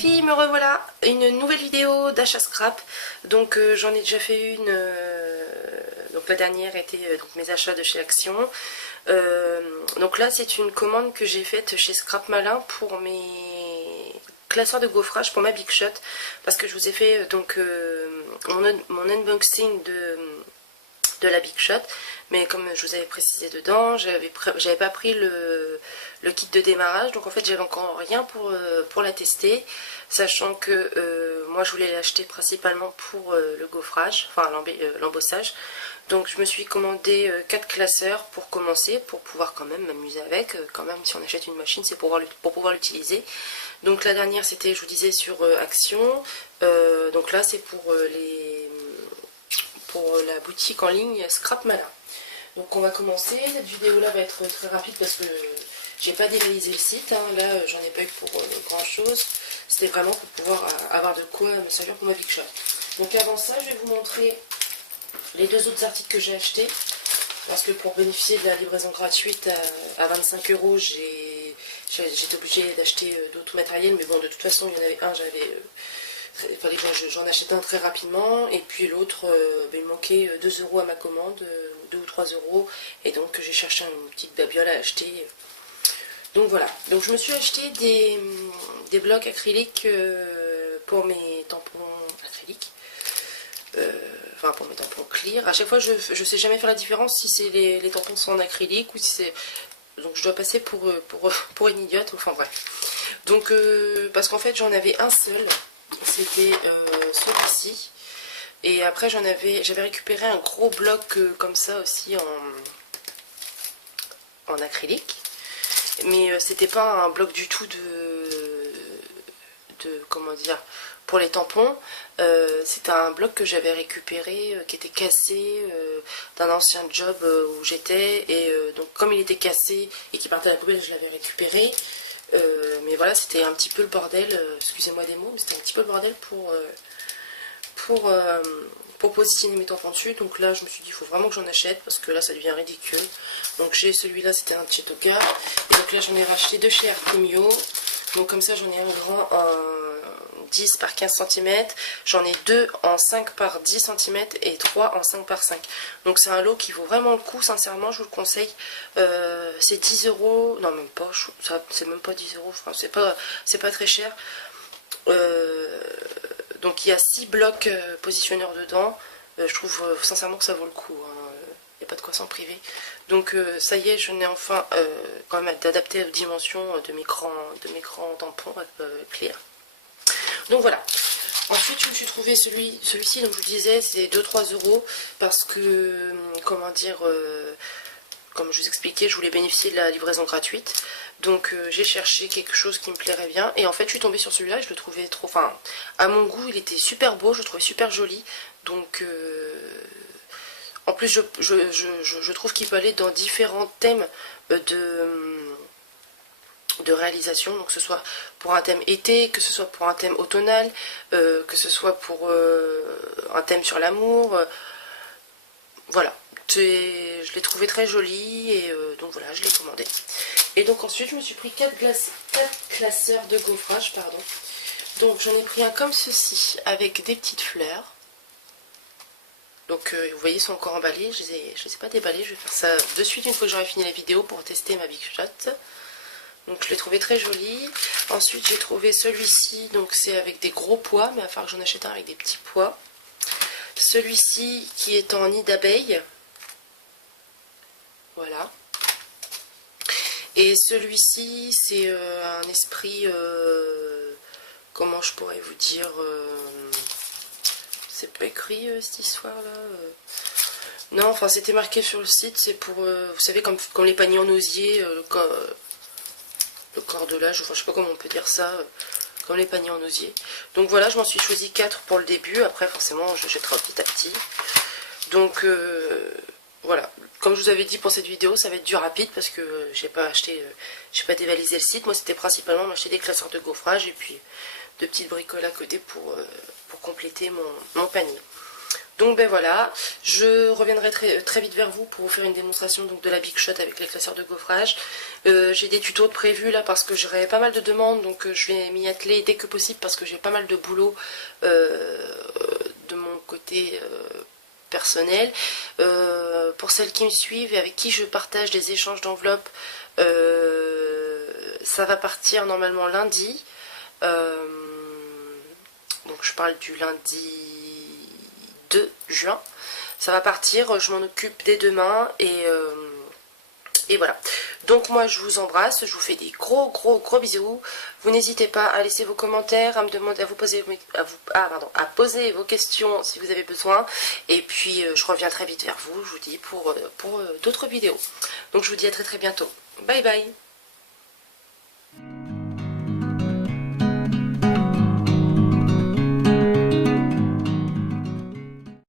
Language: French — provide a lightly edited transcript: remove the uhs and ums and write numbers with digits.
filles, me revoilà, une nouvelle vidéo d'achat scrap. Donc j'en ai déjà fait une, donc la dernière était donc mes achats de chez Action. Donc là c'est une commande que j'ai faite chez Scrap Malin pour mes classeurs de gaufrage pour ma Big Shot. Parce que je vous ai fait donc mon unboxing de la Big Shot, mais comme je vous avais précisé dedans, j'avais pas pris le kit de démarrage, donc en fait j'avais encore rien pour la tester, sachant que moi je voulais l'acheter principalement pour le gaufrage, enfin l'embossage. Donc je me suis commandé 4 classeurs pour commencer, pour pouvoir quand même m'amuser avec, quand même si on achète une machine c'est pour pouvoir l'utiliser. Donc la dernière c'était, je vous disais, sur Action, donc là c'est pour la boutique en ligne Scrap Malin. Donc on va commencer, cette vidéo là va être très rapide parce que j'ai pas dévalisé le site, hein. Là j'en ai pas eu pour grand chose, c'était vraiment pour pouvoir avoir de quoi me servir pour ma Big Shot. Donc avant ça je vais vous montrer les deux autres articles que j'ai achetés, parce que pour bénéficier de la livraison gratuite à 25 €, j'étais obligée d'acheter d'autres matériels, mais bon de toute façon il y en avait un, il fallait que j'en achète un très rapidement, et puis l'autre, il manquait 2 € à ma commande, 2 ou 3 €, et donc j'ai cherché une petite babiole à acheter. Donc voilà, donc je me suis acheté des blocs acryliques pour mes tampons acryliques, enfin pour mes tampons clear. À chaque fois je sais jamais faire la différence si c'est les tampons sont en acrylique ou si c'est... Donc je dois passer pour une idiote, enfin bref. Donc parce qu'en fait j'en avais un seul, c'était celui-ci, et après j'avais récupéré un gros bloc comme ça aussi en acrylique, mais c'était pas un bloc du tout de comment dire, pour les tampons. C'était un bloc que j'avais récupéré qui était cassé d'un ancien job où j'étais, et donc comme il était cassé et qu'il partait à la poubelle, je l'avais récupéré. Mais voilà, c'était un petit peu le bordel, excusez-moi des mots, mais c'était un petit peu le bordel pour positionner mes tampons dessus. Donc là je me suis dit il faut vraiment que j'en achète parce que là ça devient ridicule. Donc j'ai celui-là, c'était un de chez Toka, et donc là j'en ai racheté deux chez Artemio. Donc comme ça j'en ai un grand en 10 par 15 cm, j'en ai deux en 5 par 10 cm et 3 en 5 par 5. Donc c'est un lot qui vaut vraiment le coup, sincèrement je vous le conseille. C'est 10 €, non même pas, c'est même pas 10 €, enfin, c'est pas très cher. Donc il y a 6 blocs positionneurs dedans, je trouve sincèrement que ça vaut le coup, hein. Il n'y a pas de quoi s'en priver. Donc ça y est, je n'ai enfin quand même adapté aux dimensions de mes grands tampons clear. Donc voilà. Ensuite je me suis trouvé celui-ci, donc je vous disais c'est 2-3 € parce que comment dire, comme je vous expliquais, je voulais bénéficier de la livraison gratuite. Donc j'ai cherché quelque chose qui me plairait bien, et en fait je suis tombée sur celui-là et je le trouvais trop, enfin à mon goût il était super beau, je le trouvais super joli. Donc en plus je trouve qu'il peut aller dans différents thèmes de réalisation, donc que ce soit pour un thème été, que ce soit pour un thème automnal, que ce soit pour un thème sur l'amour, voilà. Je l'ai trouvé très joli, et donc voilà, je l'ai commandé. Et donc ensuite je me suis pris 4 classeurs de gaufrage, pardon. Donc j'en ai pris un comme ceci avec des petites fleurs. Donc vous voyez, ils sont encore emballés, je les ai pas déballés, je vais faire ça de suite une fois que j'aurai fini la vidéo pour tester ma Big Shot. Donc je l'ai trouvé très joli. Ensuite j'ai trouvé celui-ci, donc c'est avec des gros pois, mais il va falloir que j'en achète un avec des petits pois. Celui-ci qui est en nid d'abeille. Voilà. Et celui-ci c'est un esprit, comment je pourrais vous dire, c'est pas écrit cette histoire là. Non, enfin c'était marqué sur le site, c'est pour, vous savez, comme les paniers en osier, le cordelage, enfin je sais pas comment on peut dire ça, comme les paniers en osier. Donc voilà, je m'en suis choisi 4 pour le début, après forcément je jetterai petit à petit. Donc voilà, comme je vous avais dit pour cette vidéo, ça va être du rapide parce que j'ai pas dévalisé le site. Moi c'était principalement m'acheter des classeurs de gaufrage et puis de petites bricoles à côté pour compléter mon panier. Donc ben voilà, je reviendrai très vite vers vous pour vous faire une démonstration donc, de la Big Shot avec l'éclairceur de gaufrage. J'ai des tutos de prévus là parce que j'aurai pas mal de demandes, donc je vais m'y atteler dès que possible parce que j'ai pas mal de boulot de mon côté personnel. Pour celles qui me suivent et avec qui je partage des échanges d'enveloppes, ça va partir normalement lundi. Donc je parle du lundi 2 juin. Ça va partir, je m'en occupe dès demain et voilà. Donc moi je vous embrasse, je vous fais des gros bisous. Vous n'hésitez pas à laisser vos commentaires, à me demander, à poser vos questions si vous avez besoin. Et puis je reviens très vite vers vous, je vous dis, pour d'autres vidéos. Donc je vous dis à très bientôt. Bye bye.